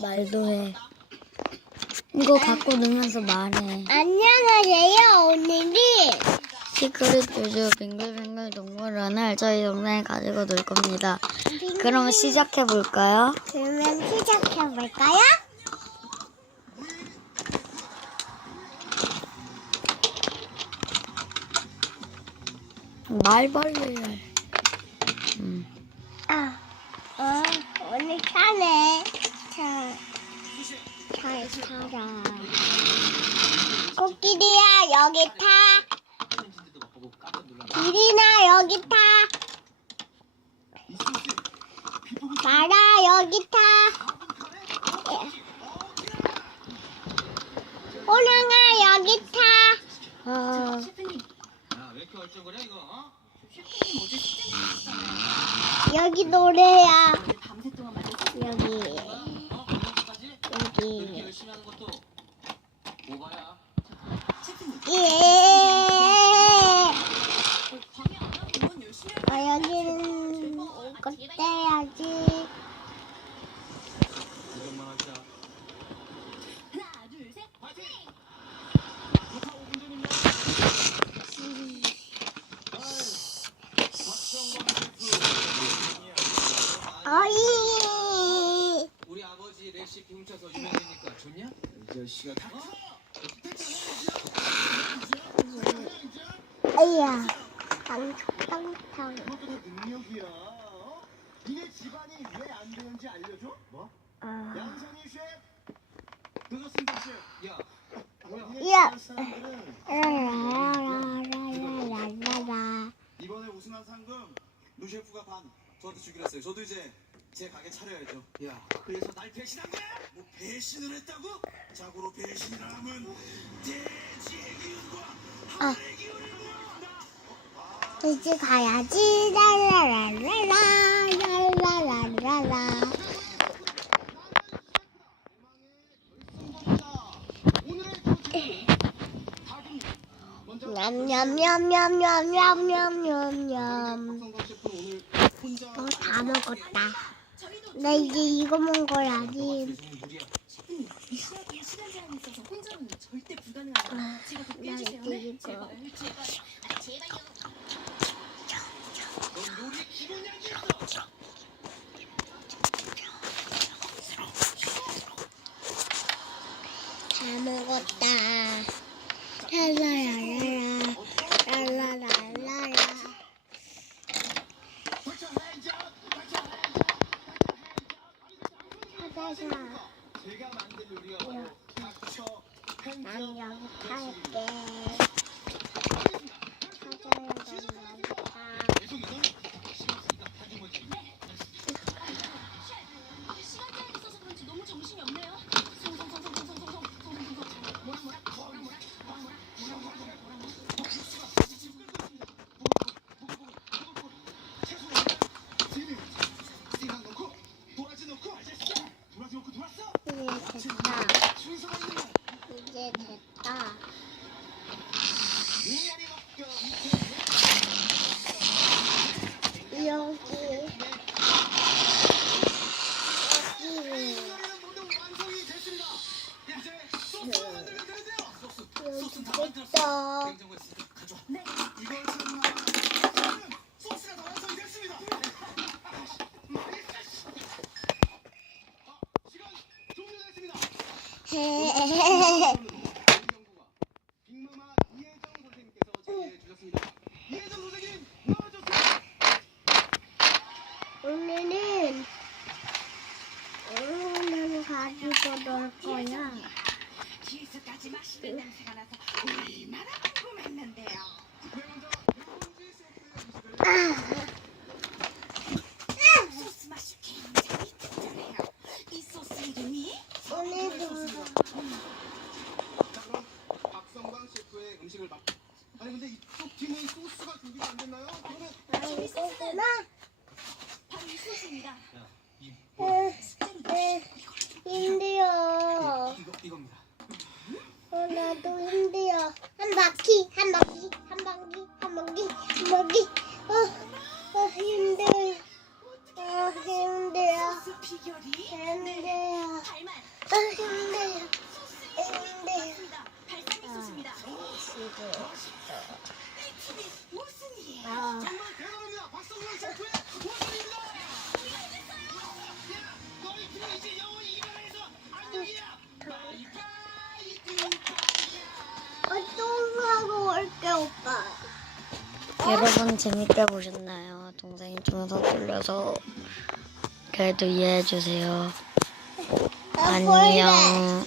말도 해. 이거 갖고 놀면서 말해. 안녕하세요. 오늘이 시크릿 주주 빙글빙글 동물원을 저희 동네에 가지고 놀 겁니다. 그럼 시작해 볼까요? 그러면 시작해 볼까요? 말벌레. 오늘 차네. 잘 살아. 코끼리야 여기 타. 길이나 여기 타. 말아 여기 타. 호랑아 여기 타. 왜 이렇게 얼쩡거려 이거? 어? 여기 노래야. 밤새 동안 만든 여기 이렇게 여기. 열심히 하는 것도 오바야. 예. 여기는 이거 떼야지. 이것만 하자. 하나, 둘, 셋. 파이팅! 어이. 우리 아버지 레시피 훔쳐서 유명해니까 좋냐? 이 자식아 다. 아야. 땅땅땅. 능력이야. 니네 집안이 왜 안 되는지 알려줘? 뭐? 양선이 셰프, 늦었습니다 셰프. 야, 뭐야? 야. 사람들은 라라라라라라라. 이번에 우승한 상금 노 셰프가 반 저한테 주기로 했어요. 저도 이제 제 가게 차려야죠. 야, 그래서 날 배신한 거야? 뭐 배신을 했다고? 자고로 배신이라 하면 돼지의 기운과 하늘의 기운을 모아. 이제 가야지. 라라라라라. 라라라라라. 냠냠냠냠냠냠냠냠냠. 다 먹었다. 나 이제 이거 먹어야지. 시간 제한이 있어서 혼자는 절대 불가능합니다. 제가 더 빼주세요. 나 네? 이제 제발, 제발. 아, 제발요. 넌 요리 기본이 있어. 다 먹었다. 랄라라라라. 랄라라라라. 찾아서 제가 만든 요리가 바로 닥쳐 난 여기 탈게. 찾아요. 난 여기 타. 계속 이거는 시간 쓰니까 가진 거지. 시간 제한이 있어서 그런지 너무 정신이 없네요. 송송송송송송송송송송송. 시간 넣고 도라지 넣고 도라지 넣고 돌았어. 이제 됐다. 순서가 있는 거야. 이제 됐다. 미안이 먹겨. 여기. 여기. 요리는 모두 완성이 됐습니다. 이제 소스를 만들면 되는데요. 소스는 다 여기 만들었어. 됐다. 냉장고에 있으니까 가져와. 이걸 설마 소스가 다 완성이 됐습니다. 시간 종료됐습니다. 빅마마 이혜정 선생님께서 자리해 주셨습니다. 이혜정 선생님 나와주세요. 오늘은 가지고 놀 거야. 뒤에서까지 맛있는 냄새가 나서 얼마나 궁금했는데요. 네, 먼저 윤지 셰프의 음식을 소스 맛이 굉장히 특별해요. 이 소스 이름이 오늘도 자, 그럼 박성광 셰프의 음식을 맡. 아니 근데 이쪽 팀은 소스가 준비가 안 됐나요? 그러면 맛있구나. 바로 이 소스입니다. 야, 이 힘들어. 이겁니다. 나도 힘들어. 한 바퀴. 힘들어. 소스 비결이 힘들어. 닮아 여러분 재밌게 보셨나요? 동생이 좀 서툴러서 그래도 이해해 주세요. 안녕.